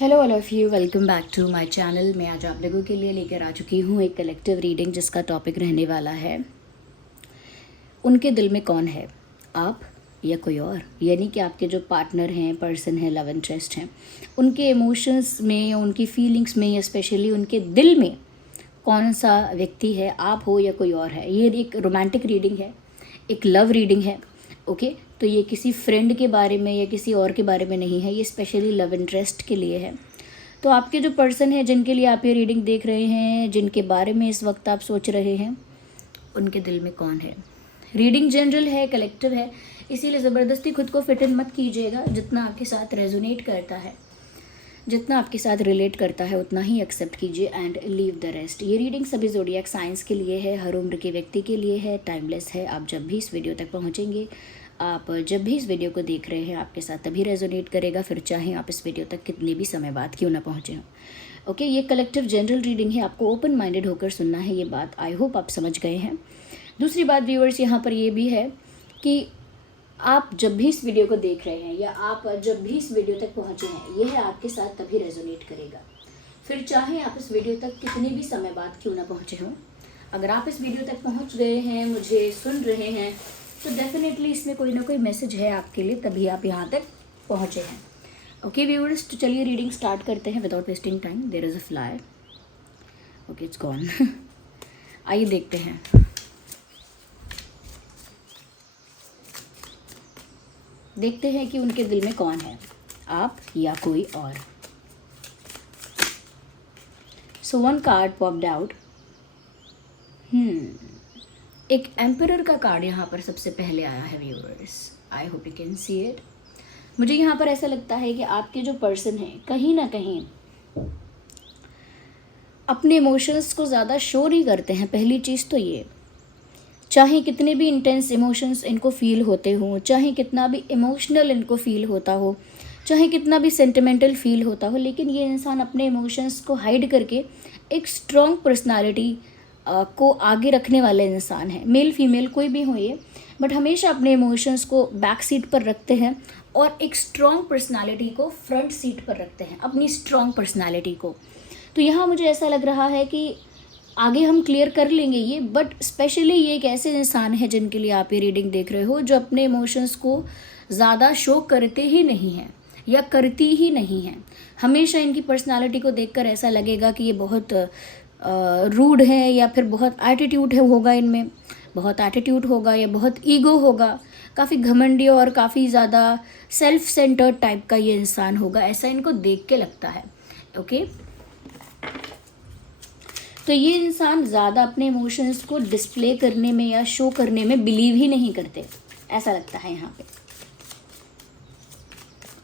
Hello all of you, welcome back to my channel. मैं आज आप लोगों के लिए लेकर आ चुकी हूँ एक कलेक्टिव रीडिंग जिसका टॉपिक रहने वाला है उनके दिल में कौन है, आप या कोई और। यानी कि आपके जो पार्टनर हैं, पर्सन है, लव इंटरेस्ट हैं, उनके इमोशंस में या उनकी फीलिंग्स में या स्पेशली उनके दिल में कौन सा व्यक्ति है, आप हो या कोई और है। ये एक रोमांटिक रीडिंग है, एक लव रीडिंग है। ओके, तो ये किसी फ्रेंड के बारे में या किसी और के बारे में नहीं है, ये स्पेशली लव इंटरेस्ट के लिए है। तो आपके जो पर्सन है जिनके लिए आप ये रीडिंग देख रहे हैं, जिनके बारे में इस वक्त आप सोच रहे हैं, उनके दिल में कौन है। रीडिंग जनरल है, कलेक्टिव है, इसीलिए ज़बरदस्ती खुद को फिट इन मत कीजिएगा। जितना आपके साथ रेजोनेट करता है, जितना आपके साथ रिलेट करता है, उतना ही एक्सेप्ट कीजिए एंड लीव द रेस्ट। ये रीडिंग सभी ज़ोडिएक साइंस के लिए है, हर उम्र के व्यक्ति के लिए है, टाइमलेस है। आप जब भी इस वीडियो तक पहुँचेंगे, आप जब भी इस वीडियो को देख रहे हैं, आपके साथ तभी रेजोनेट करेगा, फिर चाहे आप इस वीडियो तक कितने भी समय बाद क्यों ना पहुँचे हों। ओके, ये कलेक्टिव जनरल रीडिंग है, आपको ओपन माइंडेड होकर सुनना है। ये बात आई होप आप समझ गए हैं। दूसरी बात व्यूअर्स यहाँ पर ये भी है कि आप जब भी इस वीडियो को देख रहे हैं या आप जब भी इस वीडियो तक पहुँचे हैं, यह आपके साथ तभी रेजोनेट करेगा, फिर चाहे आप इस वीडियो तक कितने भी समय बाद क्यों ना पहुँचे हों। अगर आप इस वीडियो तक पहुँच गए हैं, मुझे सुन रहे हैं, तो डेफिनेटली इसमें कोई ना कोई मैसेज है आपके लिए, तभी आप यहाँ तक पहुँचे हैं। ओके व्यूअर्स, तो चलिए रीडिंग स्टार्ट करते हैं without wasting time. There is a fly. Okay, it's gone. आइए देखते हैं। देखते हैं कि उनके दिल में कौन है, आप या कोई और। So one card popped out. एक एम्परर का कार्ड यहाँ पर सबसे पहले आया है viewers. I hope you can see it. मुझे यहाँ पर ऐसा लगता है कि आपके जो पर्सन हैं, कहीं ना कहीं अपने इमोशंस को ज़्यादा शो नहीं करते हैं। पहली चीज़ तो ये, चाहे कितने भी इंटेंस इमोशंस इनको फील होते हों, चाहे कितना भी इमोशनल इनको फील होता हो, चाहे कितना भी सेंटिमेंटल फील होता हो, लेकिन ये इंसान अपने इमोशंस को हाइड करके एक स्ट्रॉन्ग पर्सनालिटी को आगे रखने वाले इंसान है। मेल फीमेल कोई भी हो ये, बट हमेशा अपने इमोशंस को बैक सीट पर रखते हैं और एक स्ट्रॉन्ग पर्सनालिटी को फ्रंट सीट पर रखते हैं, अपनी स्ट्रॉन्ग पर्सनालिटी को। तो यहाँ मुझे ऐसा लग रहा है कि आगे हम क्लियर कर लेंगे ये, बट स्पेशली ये एक ऐसे इंसान है जिनके लिए आप ये रीडिंग देख रहे हो, जो अपने इमोशंस को ज़्यादा शो करते ही नहीं हैं या करती ही नहीं हैं। हमेशा इनकी पर्सनालिटी को देखकर ऐसा लगेगा कि ये बहुत रूड है या फिर बहुत एटीट्यूड है होगा इनमें, बहुत एटीट्यूड होगा या बहुत ईगो होगा, काफ़ी घमंडी और काफ़ी ज़्यादा सेल्फ सेंटर्ड टाइप का ये इंसान होगा, ऐसा इनको देख के लगता है। ओके, तो ये इंसान ज़्यादा अपने इमोशंस को डिस्प्ले करने में या शो करने में बिलीव ही नहीं करते, ऐसा लगता है यहाँ पे।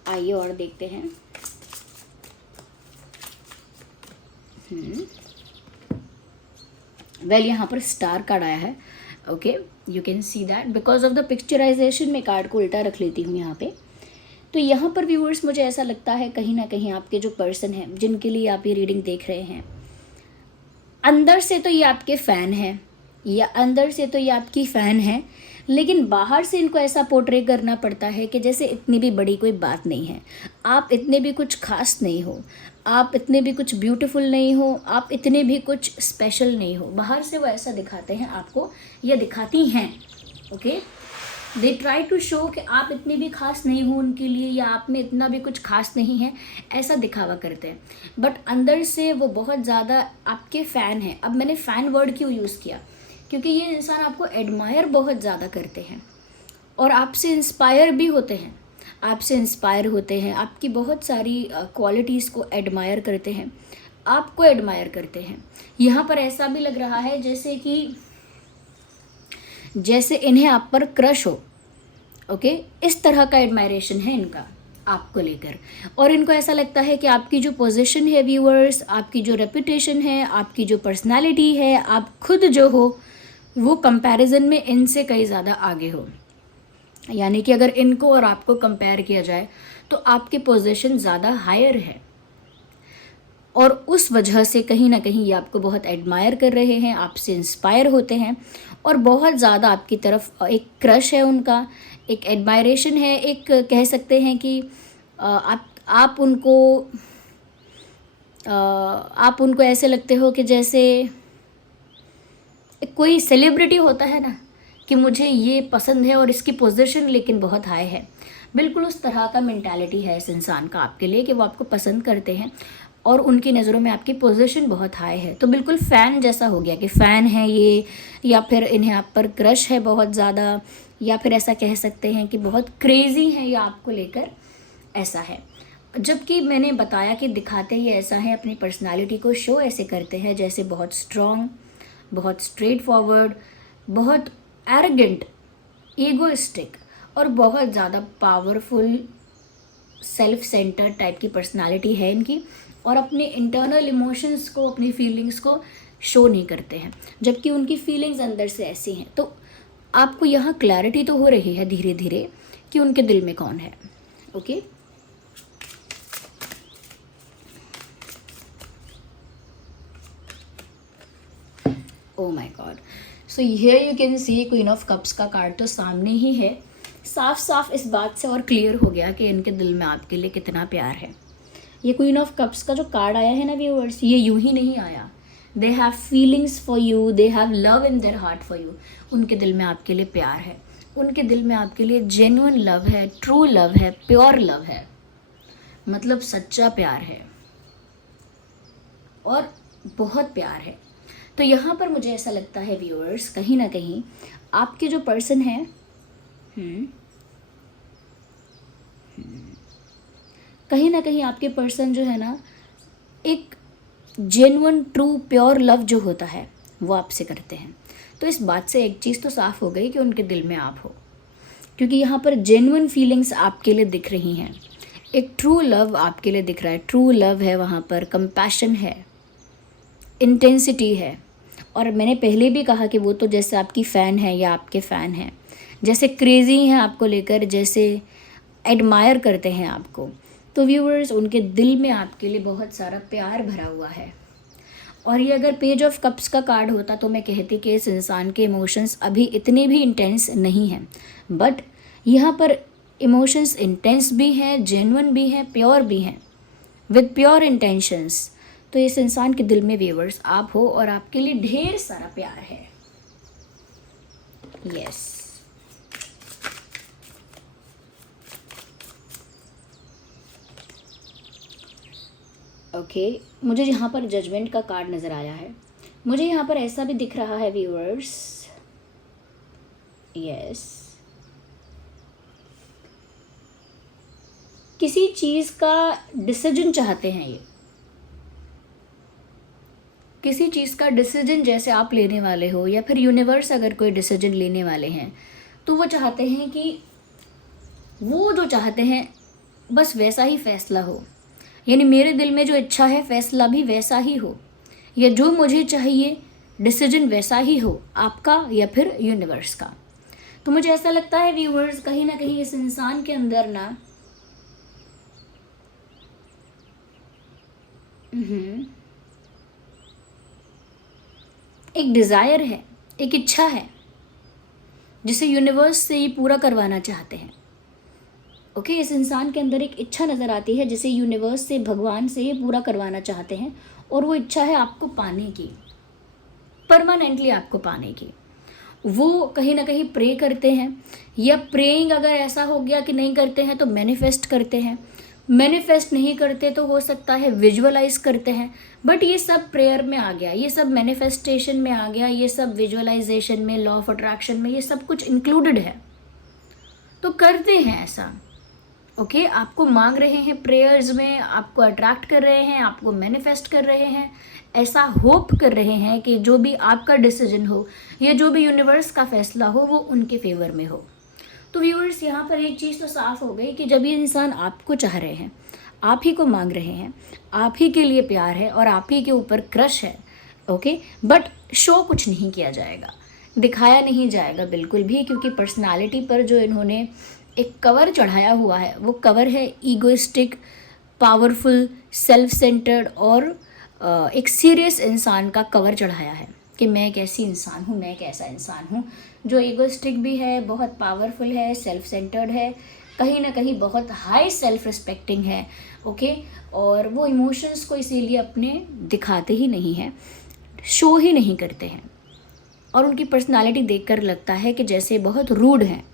आइए और देखते हैं। वेल, यहाँ पर स्टार कार्ड आया है। Okay, you can see that because of the picturization में कार्ड को उल्टा रख लेती हूँ यहाँ पे। तो यहाँ पर व्यूअर्स मुझे ऐसा लगता है कहीं ना कहीं आपके जो पर्सन हैं, जिनके लिए आप ये रीडिंग देख रहे हैं, अंदर से तो ये आपके फ़ैन हैं या अंदर से तो ये आपकी फ़ैन है, लेकिन बाहर से इनको ऐसा पोर्ट्रे करना पड़ता है कि जैसे इतनी भी बड़ी कोई बात नहीं है, आप इतने भी कुछ खास नहीं हो, आप इतने भी कुछ ब्यूटीफुल नहीं हो, आप इतने भी कुछ स्पेशल नहीं हो। बाहर से वो ऐसा दिखाते हैं आपको या दिखाती हैं। Okay, they try to show कि आप इतने भी खास नहीं हो उनके लिए या आप में इतना भी कुछ खास नहीं है, ऐसा दिखावा करते हैं, बट अंदर से वो बहुत ज़्यादा आपके फ़ैन हैं। अब मैंने फ़ैन वर्ड क्यों यूज़ किया, क्योंकि ये इंसान आपको एडमायर बहुत ज़्यादा करते हैं और आपसे इंस्पायर भी होते हैं, आपसे इंस्पायर होते हैं, आपकी बहुत सारी क्वालिटीज़ को एडमायर करते हैं, आपको एडमायर करते हैं। यहाँ पर ऐसा भी लग रहा है जैसे इन्हें आप पर क्रश हो। ओके, इस तरह का एडमायरेशन है इनका आपको लेकर, और इनको ऐसा लगता है कि आपकी जो पोजीशन है व्यूअर्स, आपकी जो रेपुटेशन है, आपकी जो पर्सनालिटी है, आप खुद जो हो, वो कंपैरिजन में इनसे कहीं ज़्यादा आगे हो। यानी कि अगर इनको और आपको कंपेयर किया जाए तो आपकी पोजीशन ज़्यादा हायर है, और उस वजह से कहीं ना कहीं ये आपको बहुत एडमायर कर रहे हैं, आपसे इंस्पायर होते हैं और बहुत ज़्यादा आपकी तरफ एक क्रश है उनका, एक एडमायरेशन है, एक कह सकते हैं कि आप उनको आप उनको ऐसे लगते हो कि जैसे कोई सेलिब्रिटी होता है ना, कि मुझे ये पसंद है और इसकी पोजीशन लेकिन बहुत हाई है। बिल्कुल उस तरह का मेंटालिटी है इस इंसान का आपके लिए कि वो आपको पसंद करते हैं और उनकी नज़रों में आपकी पोजीशन बहुत हाई है। तो बिल्कुल फ़ैन जैसा हो गया कि फ़ैन है ये, या फिर इन्हें आप पर क्रश है बहुत ज़्यादा, या फिर ऐसा कह सकते हैं कि बहुत क्रेज़ी है या आपको लेकर, ऐसा है। जबकि मैंने बताया कि दिखाते ही ऐसा है, अपनी पर्सनालिटी को शो ऐसे करते हैं जैसे बहुत स्ट्रॉन्ग, बहुत स्ट्रेट फॉरवर्ड, बहुत एरोगेंट, ईगोइस्टिक और बहुत ज़्यादा पावरफुल, सेल्फ सेंटर टाइप की पर्सनालिटी है इनकी, और अपने इंटरनल इमोशंस को, अपनी फीलिंग्स को शो नहीं करते हैं, जबकि उनकी फीलिंग्स अंदर से ऐसी हैं। तो आपको यहाँ क्लैरिटी तो हो रही है धीरे धीरे कि उनके दिल में कौन है। Okay, oh my God, so here you can C queen of cups का कार्ड तो सामने ही है। साफ साफ इस बात से और क्लियर हो गया कि इनके दिल में आपके लिए कितना प्यार है। ये क्वीन ऑफ कप्स का जो कार्ड आया है ना व्यूअर्स, ये यूं ही नहीं आया। They have feelings for you, they have love in their heart for you. उनके दिल में आपके लिए प्यार है, उनके दिल में आपके लिए जेन्युइन लव है, ट्रू लव है, प्योर लव है, मतलब सच्चा प्यार है और बहुत प्यार है। तो यहाँ पर मुझे ऐसा लगता है व्यूअर्स, कहीं ना कहीं आपके जो पर्सन है, कहीं ना कहीं आपके पर्सन जो है ना, एक जेन्युइन ट्रू प्योर लव जो होता है वो आपसे करते हैं। तो इस बात से एक चीज़ तो साफ हो गई कि उनके दिल में आप हो, क्योंकि यहाँ पर जेन्युइन फीलिंग्स आपके लिए दिख रही हैं, एक ट्रू लव आपके लिए दिख रहा है। ट्रू लव है वहाँ पर, कंपैशन है, इंटेंसिटी है। और मैंने पहले भी कहा कि वो तो जैसे आपकी फ़ैन है या आपके फ़ैन हैं, जैसे क्रेज़ी हैं आपको लेकर, जैसे एडमायर करते हैं आपको। तो व्यूअर्स, उनके दिल में आपके लिए बहुत सारा प्यार भरा हुआ है। और ये अगर पेज ऑफ कप्स का कार्ड होता तो मैं कहती कि इस इंसान के इमोशंस अभी इतने भी इंटेंस नहीं हैं, बट यहाँ पर इमोशंस इंटेंस भी हैं, जेन्युइन भी हैं, प्योर भी हैं, विद प्योर इंटेंशंस। तो इस इंसान के दिल में व्यूअर्स आप हो और आपके लिए ढेर सारा प्यार है। यस, ओके, मुझे यहाँ पर जजमेंट का कार्ड नज़र आया है। मुझे यहाँ पर ऐसा भी दिख रहा है व्यूअर्स, यस, किसी चीज़ का डिसीजन चाहते हैं ये, किसी चीज़ का डिसीजन जैसे आप लेने वाले हो, या फिर यूनिवर्स अगर कोई डिसीजन लेने वाले हैं तो वो चाहते हैं कि वो जो चाहते हैं बस वैसा ही फैसला हो, यानी मेरे दिल में जो इच्छा है फैसला भी वैसा ही हो, या जो मुझे चाहिए डिसीजन वैसा ही हो, आपका या फिर यूनिवर्स का। तो मुझे ऐसा लगता है व्यूअर्स, कहीं ना कहीं इस इंसान के अंदर ना एक डिज़ायर है, एक इच्छा है जिसे यूनिवर्स से ये पूरा करवाना चाहते हैं। ओके, इस इंसान के अंदर एक इच्छा नज़र आती है जिसे यूनिवर्स से, भगवान से ये पूरा करवाना चाहते हैं, और वो इच्छा है आपको पाने की, परमानेंटली आपको पाने की। वो कहीं ना कहीं प्रे करते हैं, या प्रेइंग अगर ऐसा हो गया कि नहीं करते हैं तो मैनिफेस्ट करते हैं, मैनिफेस्ट नहीं करते तो हो सकता है विजुअलाइज करते हैं। बट ये सब प्रेयर में आ गया, ये सब मैनिफेस्टेशन में आ गया, ये सब विजुअलाइजेशन में, लॉ ऑफ अट्रैक्शन में, ये सब कुछ इंक्लूडेड है। तो करते हैं ऐसा। ओके, आपको मांग रहे हैं प्रेयर्स में, आपको अट्रैक्ट कर रहे हैं, आपको मैनिफेस्ट कर रहे हैं, ऐसा होप कर रहे हैं कि जो भी आपका डिसीजन हो या जो भी यूनिवर्स का फैसला हो वो उनके फेवर में हो। तो व्यूअर्स, यहाँ पर एक चीज़ तो साफ हो गई कि जब ये इंसान आपको चाह रहे हैं, आप ही को मांग रहे हैं, आप ही के लिए प्यार है और आप ही के ऊपर क्रश है, ओके, बट शो कुछ नहीं किया जाएगा, दिखाया नहीं जाएगा बिल्कुल भी, क्योंकि पर्सनालिटी पर जो इन्होंने एक कवर चढ़ाया हुआ है वो कवर है ईगोइस्टिक, पावरफुल, सेल्फ सेंटर्ड और एक सीरियस इंसान का कवर चढ़ाया है कि मैं एक ऐसी इंसान हूँ, मैं एक ऐसा इंसान हूँ जो ईगोइस्टिक भी है, बहुत पावरफुल है, सेल्फ सेंटर्ड है, कहीं ना कहीं बहुत हाई सेल्फ रिस्पेक्टिंग है, ओके। और वो इमोशंस को इसीलिए अपने दिखाते ही नहीं हैं, शो ही नहीं करते हैं। और उनकी पर्सनालिटी देखकर लगता है कि जैसे बहुत रूड हैं,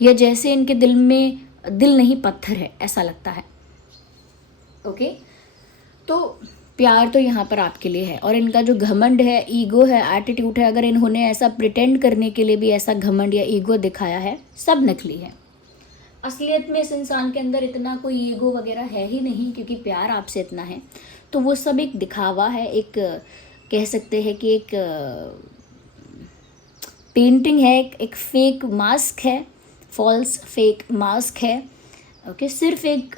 या जैसे इनके दिल में दिल नहीं पत्थर है, ऐसा लगता है, ओके। तो प्यार तो यहाँ पर आपके लिए है, और इनका जो घमंड है, ईगो है, एटीट्यूड है, अगर इन्होंने ऐसा प्रिटेंड करने के लिए भी ऐसा घमंड या ईगो दिखाया है, सब नकली है। असलियत में इस इंसान के अंदर इतना कोई ईगो वगैरह है ही नहीं, क्योंकि प्यार आपसे इतना है। तो वो सब एक दिखावा है, एक कह सकते हैं कि एक पेंटिंग है, एक फेक मास्क है, फॉल्स फेक मास्क है, ओके। सिर्फ एक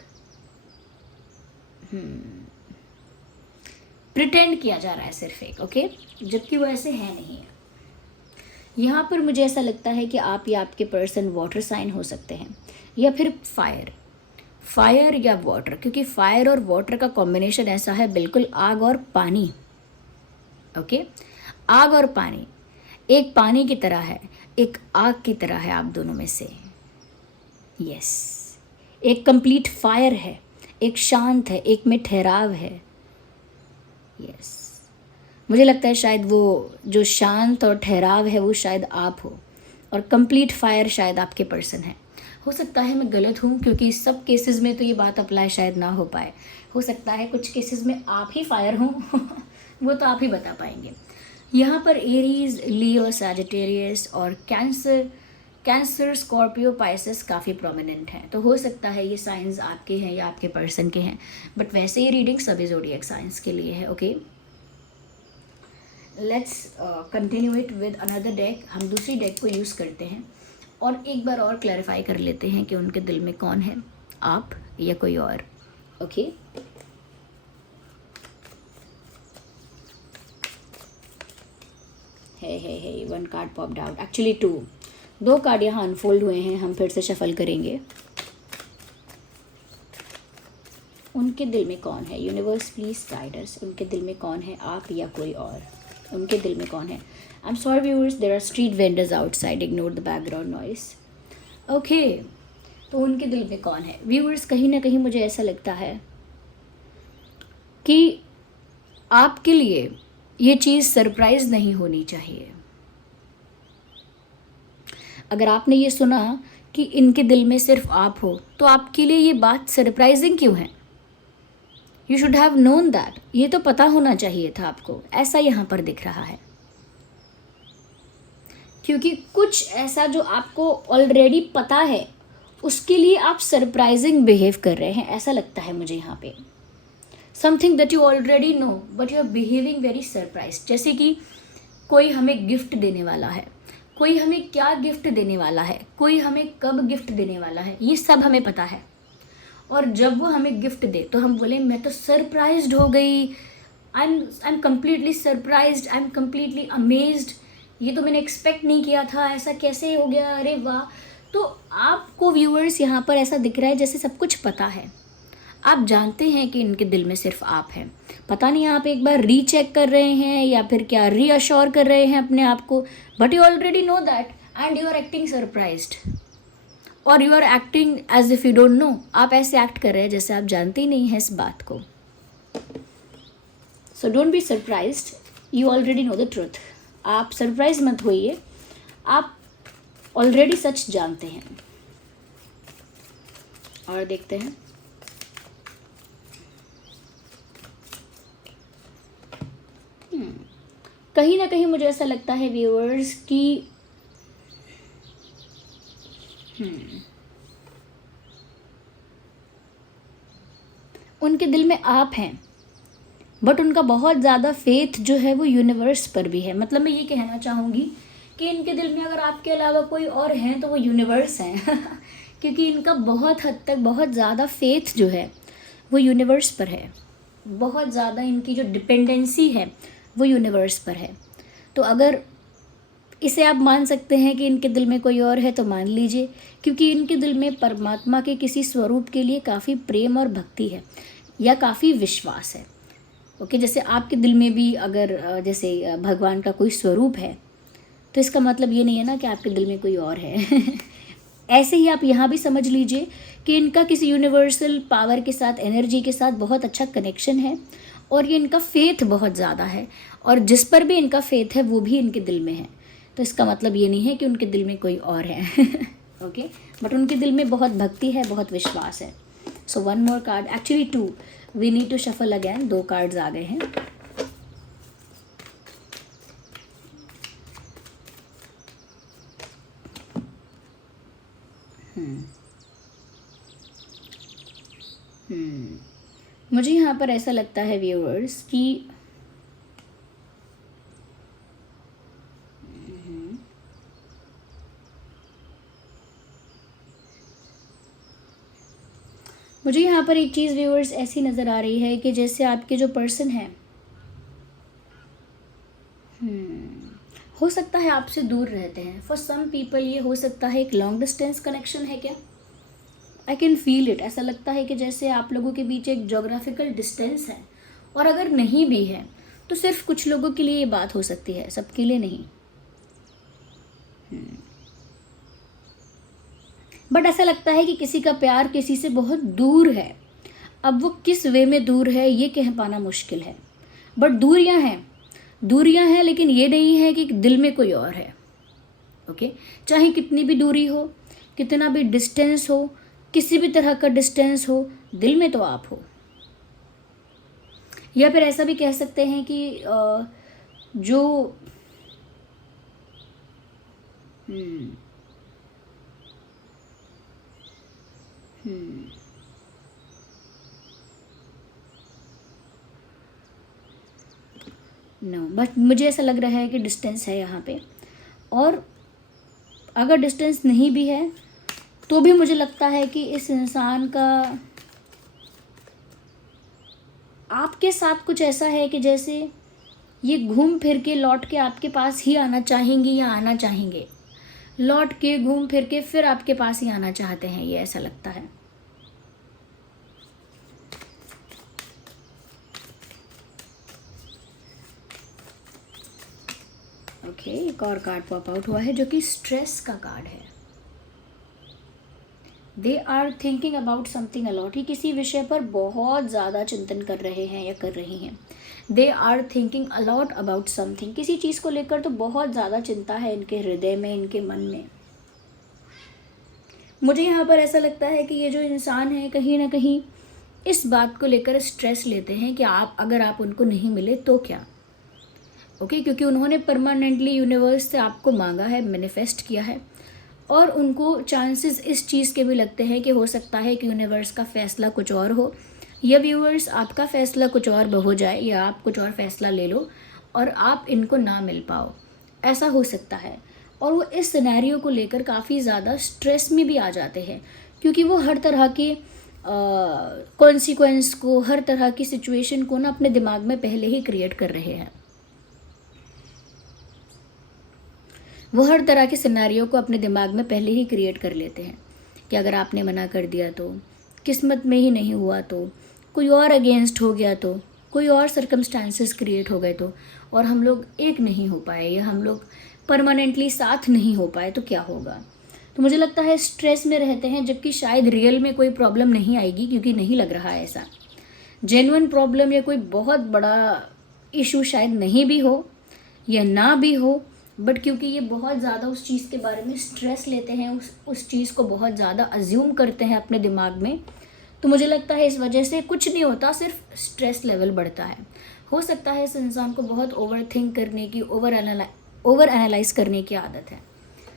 प्रिटेंड किया जा रहा है सिर्फ एक, ओके, जबकि वो ऐसे है नहीं है। यहाँ पर मुझे ऐसा लगता है कि आप या आपके पर्सन वाटर साइन हो सकते हैं, या फिर फायर या वाटर, क्योंकि फायर और वाटर का कॉम्बिनेशन ऐसा है, बिल्कुल आग और पानी, ओके। आग और पानी, एक पानी की तरह है, एक आग की तरह है, आप दोनों में से। यस, एक कंप्लीट फायर है, एक शांत है, एक में ठहराव है। यस, मुझे लगता है शायद वो जो शांत और ठहराव है वो शायद आप हो, और कंप्लीट फायर शायद आपके पर्सन है। हो सकता है मैं गलत हूँ, क्योंकि सब केसेस में तो ये बात अप्लाई शायद ना हो पाए। हो सकता है कुछ केसेस में आप ही फायर हों वो तो आप ही बता पाएंगे। यहाँ पर एरीज, लियो, सैजिटेरियस और कैंसर, स्कॉर्पियो, पाइसेस काफ़ी प्रोमिनेंट हैं। तो हो सकता है ये साइंस आपके हैं या आपके पर्सन के हैं, बट वैसे ये रीडिंग सभी ज़ोडिएक साइंस के लिए है, okay. Let's continue it with another deck. हम दूसरी डेक को यूज़ करते हैं और एक बार और क्लैरिफाई कर लेते हैं कि उनके दिल में कौन है, आप या कोई और, ओके। है one card popped out, actually दो कार्ड यहाँ अनफोल्ड हुए हैं। हम फिर से शफल करेंगे। उनके दिल में कौन है, यूनिवर्स प्लीज गाइड अस। उनके दिल में कौन है, आप या कोई और, उनके दिल में कौन है। I am sorry viewers, there are street vendors outside, ignore the background noise, okay. तो उनके दिल में कौन है व्यूअर्स, कहीं ना कहीं मुझे ऐसा लगता है कि आपके लिए ये चीज़ सरप्राइज नहीं होनी चाहिए। अगर आपने ये सुना कि इनके दिल में सिर्फ आप हो, तो आपके लिए ये बात सरप्राइजिंग क्यों है? You should have known that, ये तो पता होना चाहिए था आपको, ऐसा यहाँ पर दिख रहा है। क्योंकि कुछ ऐसा जो आपको ऑलरेडी पता है, उसके लिए आप सरप्राइजिंग बिहेव कर रहे हैं, ऐसा लगता है मुझे यहाँ पे। Something that you already know but you are behaving very surprise. जैसे कि कोई हमें गिफ्ट देने वाला है, कोई हमें क्या गिफ्ट देने वाला है, कोई हमें कब गिफ्ट देने वाला है, ये सब हमें पता है। और जब वो हमें गिफ्ट दे तो हम बोले मैं तो सरप्राइज्ड हो गई, I am completely surprised, I am completely amazed, ये तो मैंने एक्सपेक्ट नहीं किया था, ऐसा कैसे हो गया, अरे वाह। तो आपको व्यूअर्स यहाँ पर ऐसा दिख रहा है जैसे सब कुछ पता है, आप जानते हैं कि इनके दिल में सिर्फ आप हैं। पता नहीं आप एक बार रीचेक कर रहे हैं या फिर क्या रीअश्योर कर रहे हैं अपने आप को, but you already know that and you are acting surprised, और you are acting as if you don't know. आप ऐसे एक्ट कर रहे हैं जैसे आप जानते ही नहीं हैं इस बात को। So don't be surprised, you already know the truth. आप सरप्राइज मत होइए, आप ऑलरेडी सच जानते हैं। और देखते हैं कहीं ना कहीं मुझे ऐसा लगता है व्यूअर्स कि उनके दिल में आप हैं, बट उनका बहुत ज़्यादा फेथ जो है वो यूनिवर्स पर भी है। मतलब मैं ये कहना चाहूँगी कि इनके दिल में अगर आपके अलावा कोई और हैं तो वो यूनिवर्स हैं क्योंकि इनका बहुत हद तक बहुत ज़्यादा फेथ जो है वो यूनिवर्स पर है, बहुत ज़्यादा इनकी जो डिपेंडेंसी है वो यूनिवर्स पर है। तो अगर इसे आप मान सकते हैं कि इनके दिल में कोई और है तो मान लीजिए, क्योंकि इनके दिल में परमात्मा के किसी स्वरूप के लिए काफ़ी प्रेम और भक्ति है या काफ़ी विश्वास है, ओके। जैसे आपके दिल में भी अगर जैसे भगवान का कोई स्वरूप है तो इसका मतलब ये नहीं है ना कि आपके दिल में कोई और है ऐसे ही आप यहाँ भी समझ लीजिए कि इनका किसी यूनिवर्सल पावर के साथ, एनर्जी के साथ बहुत अच्छा कनेक्शन है और ये इनका फेथ बहुत ज़्यादा है, और जिस पर भी इनका फेथ है वो भी इनके दिल में है। तो इसका मतलब ये नहीं है कि उनके दिल में कोई और है ओके, बट उनके दिल में बहुत भक्ति है, बहुत विश्वास है। So one more card, actually two, we need to shuffle again. 2 cards आ गए हैं। मुझे यहाँ पर ऐसा लगता है व्यूअर्स कि मुझे यहाँ पर एक चीज़ व्यूअर्स ऐसी नज़र आ रही है कि जैसे आपके जो पर्सन है हो सकता है आपसे दूर रहते हैं। फॉर सम पीपल ये हो सकता है एक लॉन्ग डिस्टेंस कनेक्शन है क्या? I can feel it. ऐसा लगता है कि जैसे आप लोगों के बीच एक जोग्राफिकल डिस्टेंस है, और अगर नहीं भी है तो सिर्फ कुछ लोगों के लिए ये बात हो सकती है, सबके लिए नहीं। बट ऐसा लगता है कि किसी का प्यार किसी से बहुत दूर है। अब वो किस वे में दूर है ये कह पाना मुश्किल है, बट दूरियां हैं, लेकिन ये नहीं है कि दिल में कोई और है। ओके, चाहे कितनी भी दूरी हो, कितना भी डिस्टेंस हो, किसी भी तरह का डिस्टेंस हो, दिल में तो आप हो। या फिर ऐसा भी कह सकते हैं कि जो नो, बट मुझे ऐसा लग रहा है कि डिस्टेंस है यहाँ पे। और अगर डिस्टेंस नहीं भी है तो भी मुझे लगता है कि इस इंसान का आपके साथ कुछ ऐसा है कि जैसे ये घूम फिर के लौट के आपके पास ही आना चाहेंगे या आना चाहेंगे, लौट के घूम फिर के फिर आपके पास ही आना चाहते हैं, ये ऐसा लगता है। ओके, एक और कार्ड पॉप आउट हुआ है जो कि स्ट्रेस का कार्ड है। They are thinking about something a lot. ही किसी विषय पर बहुत ज़्यादा चिंतन कर रहे हैं या कर रही हैं। They are thinking a lot about something. किसी चीज़ को लेकर तो बहुत ज़्यादा चिंता है इनके हृदय में, इनके मन में। मुझे यहाँ पर ऐसा लगता है कि ये जो इंसान है कहीं ना कहीं इस बात को लेकर स्ट्रेस लेते हैं कि अगर आप उनको नहीं मिले तो क्या। ओके, क्योंकि उन्होंने परमानेंटली यूनिवर्स से आपको मांगा है, मैनिफेस्ट किया है, और उनको चांसेस इस चीज़ के भी लगते हैं कि हो सकता है कि यूनिवर्स का फैसला कुछ और हो, या व्यूअर्स आपका फैसला कुछ और हो जाए, या आप कुछ और फैसला ले लो और आप इनको ना मिल पाओ, ऐसा हो सकता है। और वो इस सिनेरियो को लेकर काफ़ी ज़्यादा स्ट्रेस में भी आ जाते हैं, क्योंकि वो हर तरह के कॉन्सिक्वेंस को, हर तरह की सिचुएशन को ना अपने दिमाग में पहले ही क्रिएट कर रहे हैं। वो हर तरह के सिनेरियो को अपने दिमाग में पहले ही क्रिएट कर लेते हैं कि अगर आपने मना कर दिया तो, किस्मत में ही नहीं हुआ तो, कोई और अगेंस्ट हो गया तो, कोई और सर्कमस्टांसेस क्रिएट हो गए तो, और हम लोग एक नहीं हो पाए या हम लोग परमानेंटली साथ नहीं हो पाए तो क्या होगा। तो मुझे लगता है स्ट्रेस में रहते हैं, जबकि शायद रियल में कोई प्रॉब्लम नहीं आएगी, क्योंकि नहीं लग रहा है ऐसा। जेन्युइन प्रॉब्लम या कोई बहुत बड़ा इशू शायद नहीं भी हो या ना भी हो, बट क्योंकि ये बहुत ज़्यादा उस चीज़ के बारे में स्ट्रेस लेते हैं, उस चीज़ को बहुत ज़्यादा अज्यूम करते हैं अपने दिमाग में, तो मुझे लगता है इस वजह से कुछ नहीं होता, सिर्फ स्ट्रेस लेवल बढ़ता है। हो सकता है इस इंसान को बहुत ओवर थिंक करने की, ओवर एनालाइज करने की आदत है।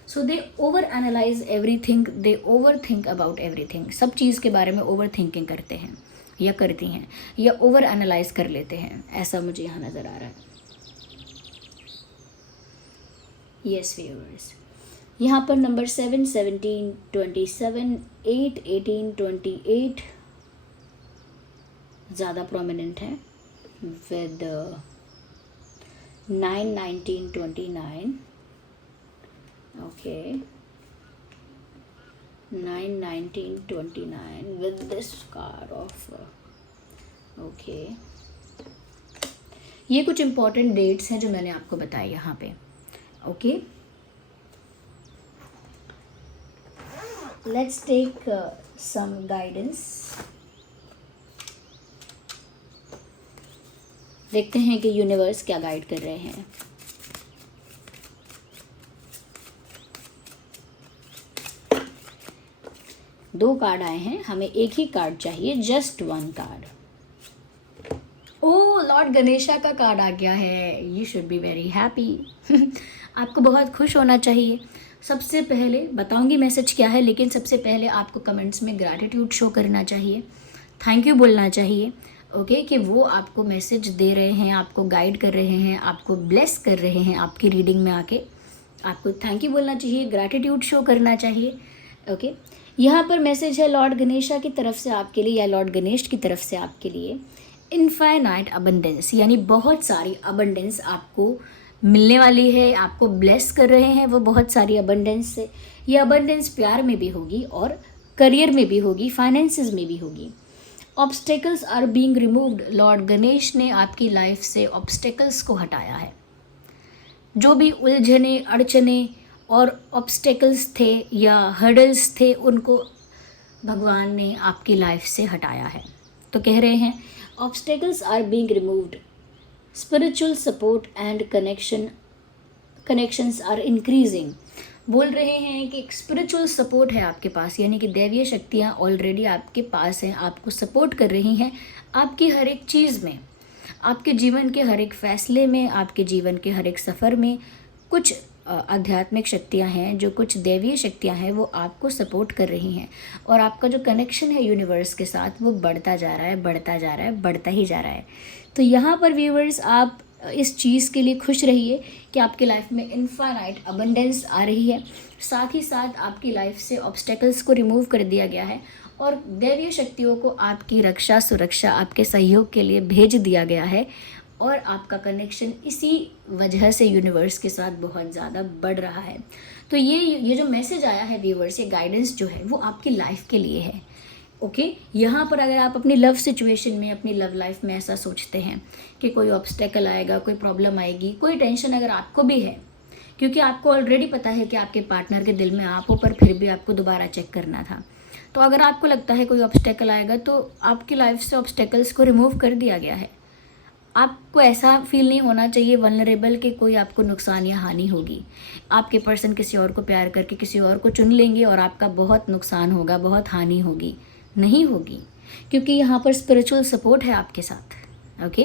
So they over analyse everything, they over think about everything. सब चीज़ के बारे में ओवर थिंकिंग करते हैं या करती हैं, या ओवर एनालाइज कर लेते हैं, ऐसा मुझे यहाँ नज़र आ रहा है। यस व्यूअर्स, यहाँ पर नंबर 7, 17, 27, 8, 18, 28 ज़्यादा प्रोमिनेंट है, with 9, 19, 29। Okay, 9, 19, 29 with this card of. Okay, ये कुछ इम्पॉर्टेंट डेट्स हैं जो मैंने आपको बताए यहाँ पे। Okay, let's take some guidance. देखते हैं कि यूनिवर्स क्या गाइड कर रहे हैं। दो कार्ड आए हैं, हमें एक ही कार्ड चाहिए, जस्ट वन कार्ड। ओ, लॉर्ड गणेशा का कार्ड आ गया है। You should be very happy. आपको बहुत खुश होना चाहिए। सबसे पहले बताऊंगी मैसेज क्या है, लेकिन सबसे पहले आपको कमेंट्स में ग्रैटिट्यूड शो करना चाहिए, थैंक यू बोलना चाहिए। ओके कि वो आपको मैसेज दे रहे हैं, आपको गाइड कर रहे हैं, आपको ब्लेस कर रहे हैं आपकी रीडिंग में आके। आपको थैंक यू बोलना चाहिए, ग्रैटिट्यूड शो करना चाहिए। ओके, यहाँ पर मैसेज है लॉर्ड गणेशा की तरफ से आपके लिए, या लॉर्ड गणेश की तरफ से आपके लिए, इनफाइनाइट अबंडेंस, यानी बहुत सारी अबंडेंस आपको मिलने वाली है। आपको ब्लेस कर रहे हैं वो बहुत सारी अबंडेंस से। ये अबंडेंस प्यार में भी होगी और करियर में भी होगी, फाइनेंसेस में भी होगी। Obstacles are being removed. Lord Ganesh ने आपकी लाइफ से ऑब्स्टेकल्स को हटाया है। जो भी उलझने, अड़चने और ऑब्स्टेकल्स थे या हर्डल्स थे, उनको भगवान ने आपकी लाइफ से हटाया है। तो कह रहे हैं obstacles are being removed, spiritual support and connections are increasing. बोल रहे हैं कि एक स्पिरिचुअल सपोर्ट है आपके पास, यानी कि दैवीय शक्तियाँ ऑलरेडी आपके पास हैं, आपको सपोर्ट कर रही हैं आपकी हर एक चीज़ में, आपके जीवन के हर एक फैसले में, आपके जीवन के हर एक सफ़र में। कुछ आध्यात्मिक शक्तियाँ हैं, जो कुछ दैवीय शक्तियाँ हैं, वो आपको सपोर्ट कर रही हैं। और आपका जो कनेक्शन है यूनिवर्स के साथ, वो बढ़ता जा रहा है, बढ़ता जा रहा है, बढ़ता ही जा रहा है। तो यहाँ पर व्यूवर्स, आप इस चीज़ के लिए खुश रहिए कि आपकी लाइफ में इनफाइनाइट अबंडेंस आ रही है। साथ ही साथ आपकी लाइफ से ऑब्स्टेकल्स को रिमूव कर दिया गया है और दैवीय शक्तियों को आपकी रक्षा, सुरक्षा, आपके सहयोग के लिए भेज दिया गया है। और आपका कनेक्शन इसी वजह से यूनिवर्स के साथ बहुत ज़्यादा बढ़ रहा है। तो ये जो मैसेज आया है व्यूवर्स, ये गाइडेंस जो है वो आपकी लाइफ के लिए है। ओके, यहाँ पर अगर आप अपनी लव सिचुएशन में, अपनी लव लाइफ में ऐसा सोचते हैं कि कोई ऑब्स्टेकल आएगा, कोई प्रॉब्लम आएगी, कोई टेंशन अगर आपको भी है, क्योंकि आपको ऑलरेडी पता है कि आपके पार्टनर के दिल में आप हो, पर फिर भी आपको दोबारा चेक करना था। तो अगर आपको लगता है कोई ऑब्स्टेकल आएगा, तो आपकी लाइफ से ऑब्स्टेकल्स को रिमूव कर दिया गया है। आपको ऐसा फील नहीं होना चाहिए वल्नरेबल कि कोई आपको नुकसान या हानि होगी। आपके पर्सन किसी और को प्यार करके किसी और को चुन लेंगे और आपका बहुत नुकसान होगा, बहुत हानि होगी। नहीं होगी, क्योंकि यहाँ पर स्पिरिचुअल सपोर्ट है आपके साथ। ओके,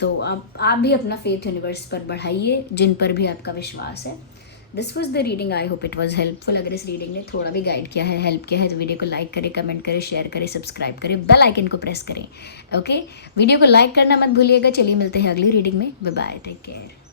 तो आप भी अपना फेथ यूनिवर्स पर बढ़ाइए, जिन पर भी आपका विश्वास है। This was the reading, I hope it was helpful. अगर इस रीडिंग ने थोड़ा भी गाइड किया है, हेल्प किया है, तो वीडियो को लाइक करें, कमेंट करें, शेयर करें, सब्सक्राइब करें, बेल आइकन को प्रेस करें। ओके, वीडियो को लाइक करना मत भूलिएगा। चलिए मिलते हैं अगली रीडिंग में। Bye bye, take care.